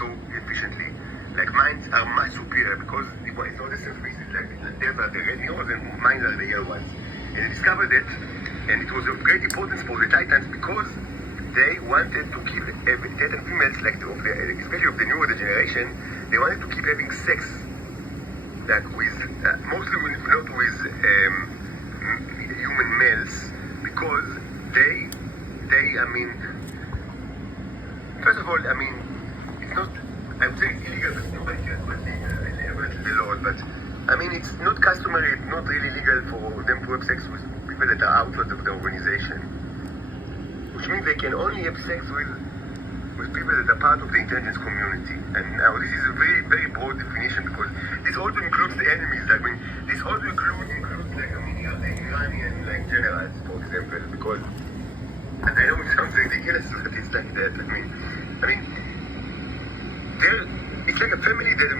so efficiently. Like mines are much superior because it's not the same species. Like theirs are the red heroes and mines are the yellow ones. And they discovered that, and it was of great importance for the Titans because they wanted to keep Titan females, especially of the newer generation, they wanted to keep having sex, like with mostly not with human males, because first of all, it's not. I would say it's illegal, but nobody can question the law. But it's not customary, it's not really legal for them to have sex with people that are outside of the organization. Which means they can only have sex with people that are part of the intelligence community. And now this is a very, very broad definition because this also includes the enemies. This also includes Iranian generals, for example, because I know it sounds ridiculous, but it's like that. It's like a family that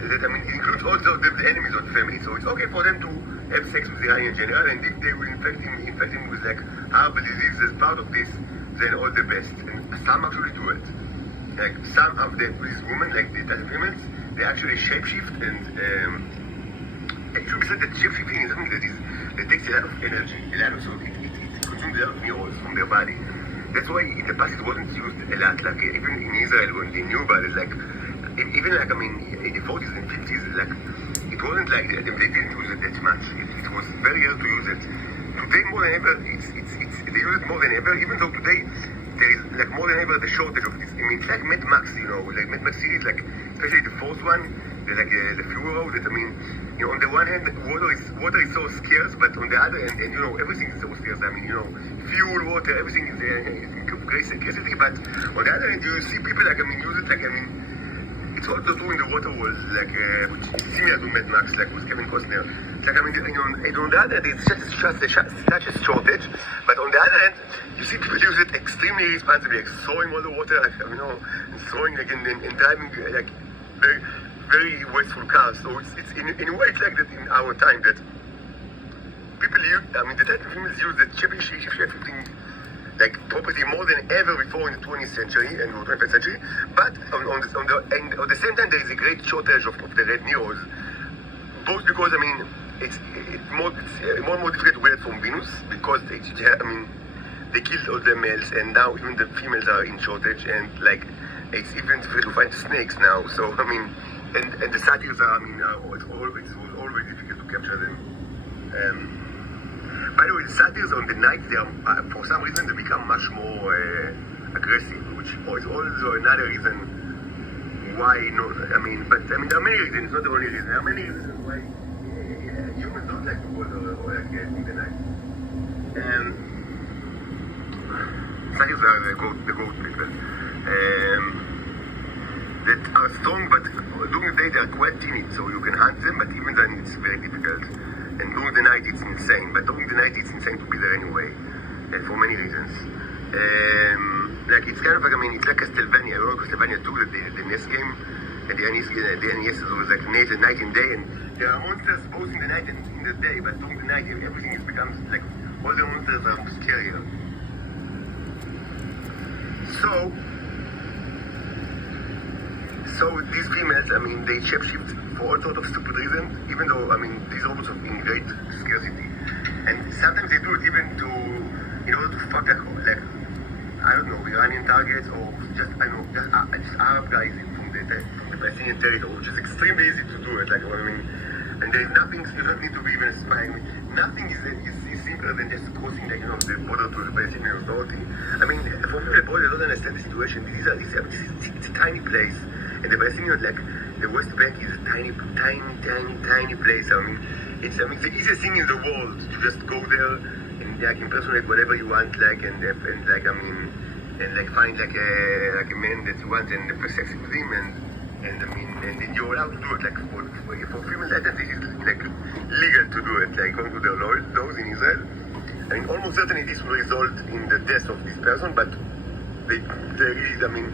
includes also the enemies of the family. So it's okay for them to have sex with the Iranian general, and if they will infect him with horrible disease as part of this, then all the best. And some actually do it. Like some of these women, like the Titan females, they actually shapeshift, and it should be said that shapeshifting is something that takes a lot of energy, so it consumes a lot of neurons from their body. That's why in the past it wasn't used a lot, even in Israel when they knew about it, in the 40s and 50s, it wasn't like that, they didn't use it that much. It was very hard to use it. Today more than ever, they use it more than ever, even though today there is more than ever the shortage of this. It's like Mad Max, Mad Max series, especially the fourth one, the fluoro, that on the one hand, water is so scarce, but on the other hand, and everything is so scarce. Fuel, water, everything is of great scarcity. But on the other hand, you see people use it it's also true in the water world, which is similar to Mad Max, with Kevin Costner. It's on the other hand, it's just such a shortage. But on the other hand, you see people use it extremely responsibly, throwing all the water, and throwing and driving very, very wasteful cars. So it's in a way it's like that in our time that people use. The Titan females use the shapeshifting property more than ever before in the 20th century and the 21st century. But on the same time, there is a great shortage of the red neros, both because it's more and more difficult to get from Venus because they killed all the males, and now even the females are in shortage, and it's even difficult to find snakes now. So and the satyrs it's always difficult to capture them. By the way, the satyrs on the night, they are, for some reason, they become much more aggressive, which is also another reason why. But there are many reasons. It's not the only reason. There are many reasons why humans don't like to water or in the night. Satyrs are the goat people. That are strong, but during the day they are quite timid, so you can hunt them, but even then it's very difficult. And during the night it's insane, but during the night it's insane to be there anyway, for many reasons. It's kind of it's like Castlevania. You know Castlevania 2, the NES game, and the NES was night and day, and there are monsters both in the night and in the day, but during the night everything becomes all the monsters are scarier. So these females, they shapeshift for all sorts of stupid reasons, even though, these robots are in great scarcity. And sometimes they do it even in order to fuck I don't know, Iranian targets, or just Arab guys from the Palestinian territory, which is extremely easy to do it, And there is nothing, you don't need to be even a spy. Nothing is simpler than just crossing the border to the Palestinian Authority. For people that don't understand the situation, it's a tiny place. And the Palestinian, the West Bank is a tiny place. It's the easiest thing in the world to just go there and impersonate whatever you want, and find a man that you want and have sex with him, and then you're allowed to do it. For female Titans, this is legal to do it, according to their laws in Israel. Almost certainly this will result in the death of this person, but they really,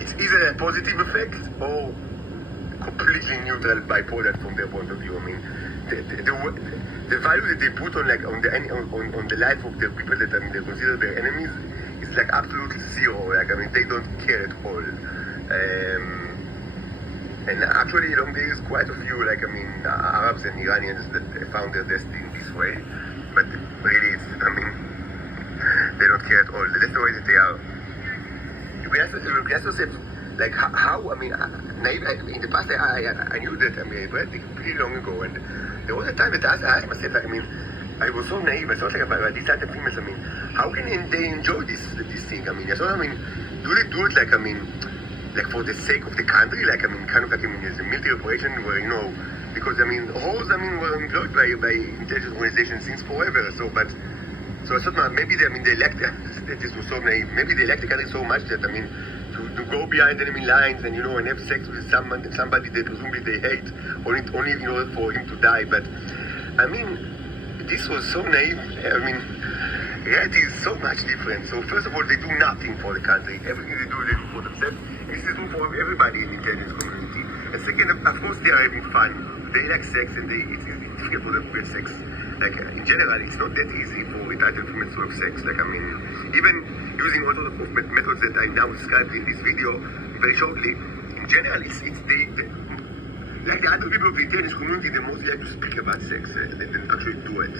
it's either a positive effect or completely neutral byproduct from their point of view. The value that they put on the life of the people that they consider their enemies is is like absolutely zero. Like, I mean, they don't care at all. And actually, there is quite a few, like, I mean, Arabs and Iranians that found their destiny this way. But really, they don't care at all. That's the way that they are. You can ask yourself, like, how, I mean, naive, in the past, I knew that, I mean, I read it pretty long ago, and there was a time that I asked myself, like, I mean, I was so naive. I thought, like, about these type of females, I mean, how can they enjoy this thing? I mean, I thought, I mean, do they do it, like, I mean, like, for the sake of the country? Like, I mean, kind of like, I mean, it's a military operation where, because, I mean, whores, I mean, were employed by intelligence organizations since forever, so I thought, maybe they like this was so naive. Maybe they like the country so much that, I mean, to go behind enemy lines and, and have sex with somebody that presumably they hate, only in order for him to die. But, I mean, this was so naive. I mean, reality is so much different. So, first of all, they do nothing for the country. Everything they do for themselves. This is true for everybody in the intelligence community. And second, of course, they are having fun. They like sex, and it's difficult for them to get sex. Like, in general, it's not that easy for entitled females to have sex. Like, I mean, even using all sorts of methods that I now described in this video very shortly, in general, it's like the other people of the intelligence community, they mostly like to speak about sex than actually do it.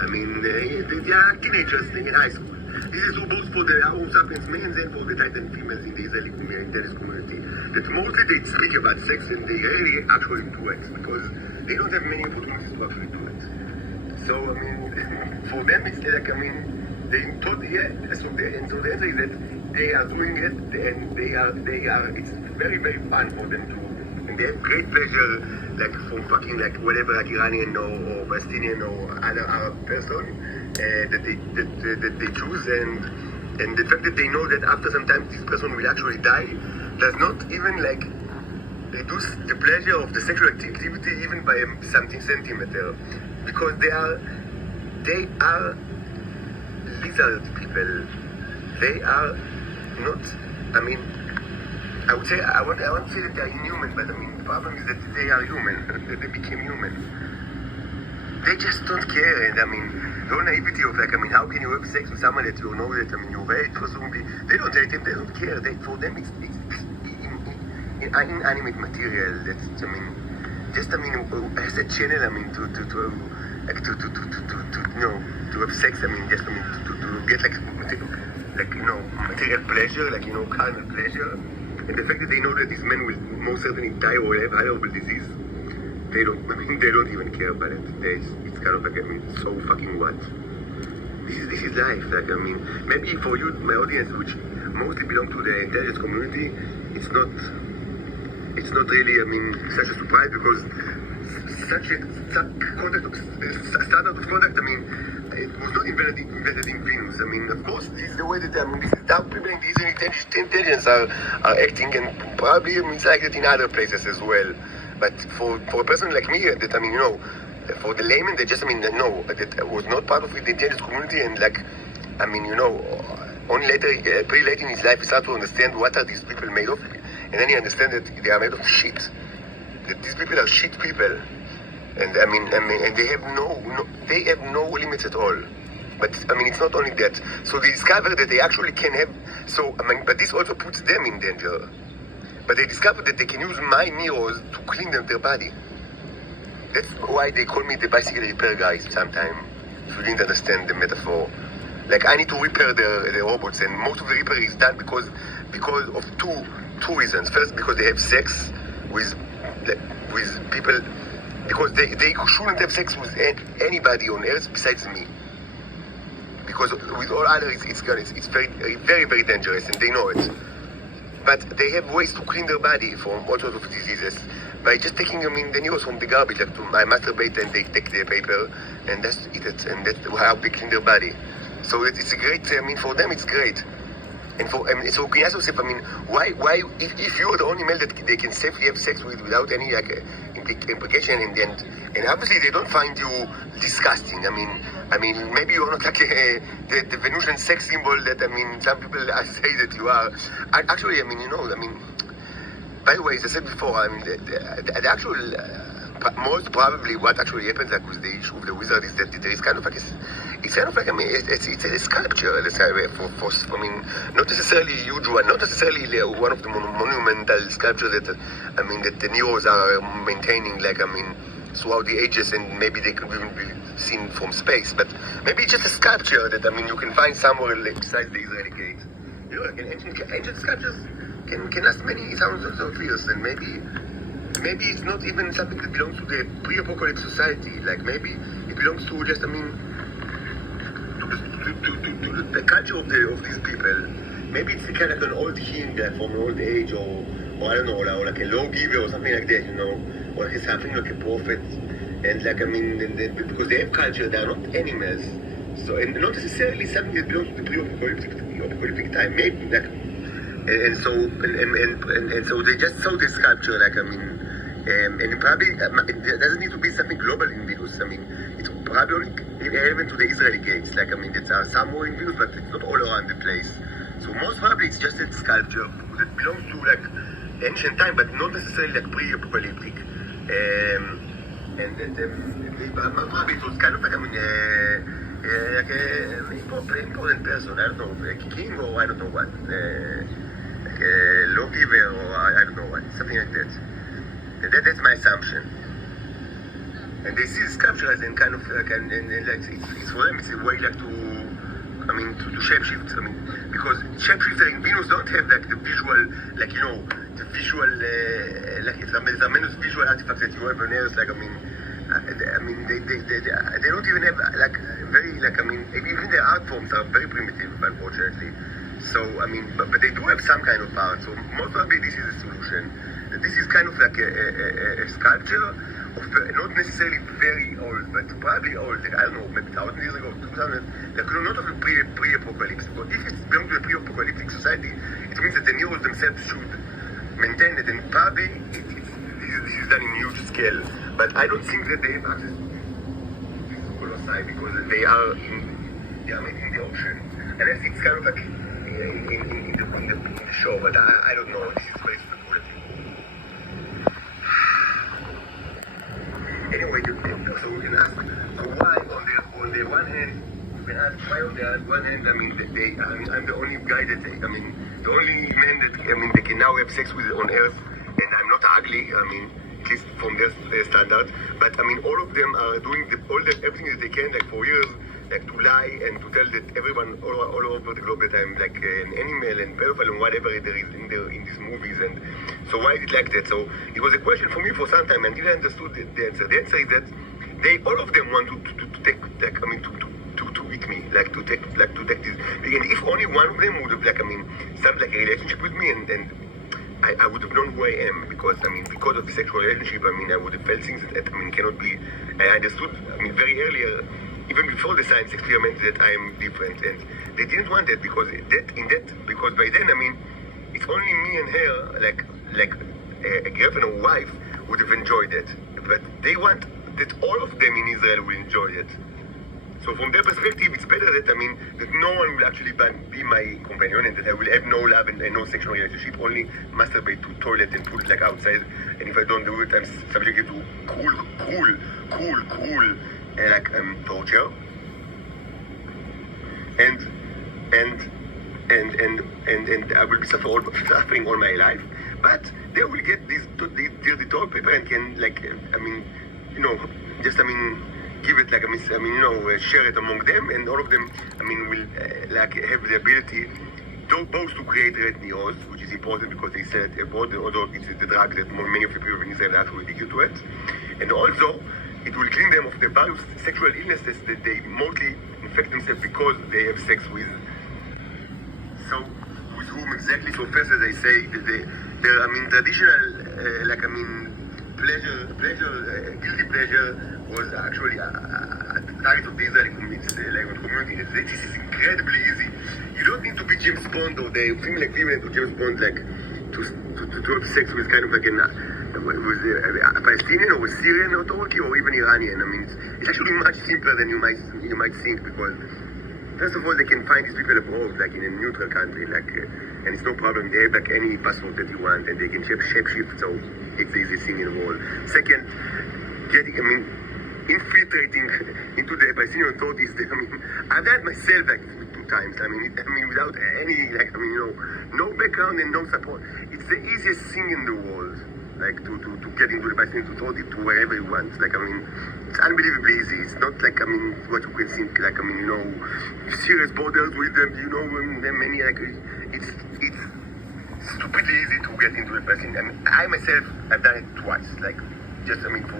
I mean, they are teenagers, they're in high school. This is true both for the Homo sapiens males and for the Titan females in the Israeli intelligence community. That mostly they speak about sex and they rarely actually do it because they don't have many opportunities to actually do it. So, I mean, for them, it's like, I mean, they thought, so the answer is that they are doing it, and it's very, very fun for them to, and they have great pleasure, like, from fucking, like, whatever, like, Iranian or Palestinian or other Arab person that they choose, and the fact that they know that after some time this person will actually die does not even, like, reduce the pleasure of the sexual activity even by something centimeter. Because they are lizard people. They are not, I mean, I would say, I want to say that they are inhuman, but I mean, the problem is that they are human, that they became human. They just don't care, and I mean, the whole naivety of, like, I mean, how can you have sex with someone that you know that, I mean, you hate, presumably, they don't hate them, they don't care. For them, it's inanimate material. That's, I mean, just, I mean, as a channel, I mean, to have sex, I mean, just, I mean, to get, like, material pleasure, like, carnal pleasure. And the fact that they know that these men will most certainly die or have horrible disease, they don't even care about it. It's kind of like, I mean, so fucking what? This is life. Like, I mean, maybe for you, my audience, which mostly belong to the intelligence community, it's not really, I mean, such a surprise because such a standard of conduct, I mean, it was not invented in Venus. I mean, of course, this is the way that, I mean, this is how people in the intelligence are acting, and probably, I mean, it's like that in other places as well. But for a person like me, that, I mean, for the layman, they just, I mean, no, that was not part of the intelligence community, and, like, I mean, only pretty late in his life, he started to understand what are these people made of, and then he understands that they are made of shit. That these people are shit people. And I mean, and they have no limits at all. But I mean, it's not only that. So they discovered that they actually can have. So I mean, but this also puts them in danger. But they discovered that they can use my mirrors to clean their body. That's why they call me the bicycle repair guy sometimes. If you didn't understand the metaphor, like I need to repair the robots, and most of the repair is done because of two reasons. First, because they have sex with people. Because they shouldn't have sex with anybody on earth besides me. Because with all others, it's very, very, very dangerous, and they know it. But they have ways to clean their body from all sorts of diseases by just taking, I mean, the news from the garbage. Like I masturbate and they take the paper, and that's it. And that's how they clean their body. So it's a great. I mean, for them, it's great. And so you can ask yourself, I mean, why if you're the only male that they can safely have sex with without any implication, and obviously they don't find you disgusting. I mean, maybe you're not like the Venusian sex symbol that, I mean, some people say that you are. Actually, I mean, by the way, as I said before, I mean, the actual most probably what actually happens like with the issue of the wizard is that there is kind of like it's kind of like it's a sculpture. Let's say I mean not necessarily a huge one, not necessarily one of the monumental sculptures that that the Neos are maintaining throughout the ages, and maybe they could even be seen from space. But maybe it's just a sculpture that you can find somewhere besides the Israeli gate. Like ancient sculptures can last many thousands of years, and maybe it's not even something that belongs to the pre-apocalypse society. Like maybe it belongs to just to the culture of these people. Maybe it's kind of like an old king from an old age, or I don't know, or like a lawgiver or something like that, or like something like a prophet. And because they have culture, they are not animals. So, and not necessarily something that belongs to the pre-apocalyptic time. Maybe and so they just saw this sculpture, and probably it doesn't need to be something global in Venus. It's probably only relevant to the Israeli gates. It's somewhere in Venus, but it's not all around the place. So most probably it's just a sculpture that belongs to ancient time, but not necessarily pre-apocalyptic. Probably it was kind of like an important person. I don't know, a king or I don't know what. Like a lawgiver or I don't know what, something like that. And that's my assumption. And they see the sculpture as in kind of it's for them, it's a way to shapeshift. Because shapeshifter in Venus don't have the visual, the visual, the tremendous visual artifacts that you have on Earth. They don't even have even their art forms are very primitive, unfortunately. So, but they do have some kind of art. So, most probably this is a solution. This is kind of like a sculpture of not necessarily very old, but probably old. I don't know, maybe 1,000 years ago, 2,000. Not of a pre-apocalypse. But if it belongs to a pre-apocalyptic society, it means that the Neos themselves should maintain it. And probably this is done in huge scale. But I don't think that they have access to this colossi because they are in the ocean. Unless it's kind of like in the show, but I don't know. This is very speculative. Anyway, so we can ask why on the one hand, you can ask why on the one hand, I'm the only guy that the only man that they can now have sex with on Earth, and I'm not ugly. At least from their standards. But all of them are doing everything that they can, for years, to lie and to tell that everyone all over the globe that I'm an animal and pedophile and whatever there is in these movies. And so why is it like that? So it was a question for me for some time until I understood the answer. The answer is that all of them want to take to eat me, to take this. And if only one of them would have started a relationship with me and I would have known who I am because of the sexual relationship. I would have felt things that cannot be. I understood very earlier, even before the science experiment, that I am different, and they didn't want that because by then it's only me and her, a girlfriend or wife would have enjoyed it, but they want that all of them in Israel will enjoy it. So from their perspective, it's better that that no one will actually be my companion, and that I will have no love and no sexual relationship, only masturbate to toilet and put it outside. And if I don't do it, I'm subjected to cruel torture. And I will be suffering all my life. But they will get this dirty toilet paper and can give it share it among them, and all of them will have the ability both to create red neos, which is important because they sell it abroad, although it's the drug that many of the people in Israel are actually addicted to it. And also it will clean them of the various sexual illnesses that they mostly infect themselves because they have sex with. So with whom exactly? So first, as I say, their traditional guilty pleasure was actually a target of the Israeli community. This is incredibly easy. You don't need to be James Bond or the female equivalent of James Bond to have sex with kind of with a Palestinian or a Syrian authority or even Iranian. It's actually much simpler than you might think, because first of all, they can find these people abroad, in a neutral country, and it's no problem. They have any passport that you want, and they can shapeshift, so it's the easy thing in the world. Second, getting, I mean, infiltrating into the Palestinian authorities. I mean, I've done it myself like 2 times. I mean, without any, like, I mean, you know, no background and no support. It's the easiest thing in the world, like, to get into the Palestinian authority to wherever you want. Like, I mean, it's unbelievably easy. It's not like, I mean, what you can think, like, I mean, you know, serious borders with them, you know, many, like, it's stupidly easy to get into the Palestinian. I mean, I myself have done it twice, like, just, I mean, for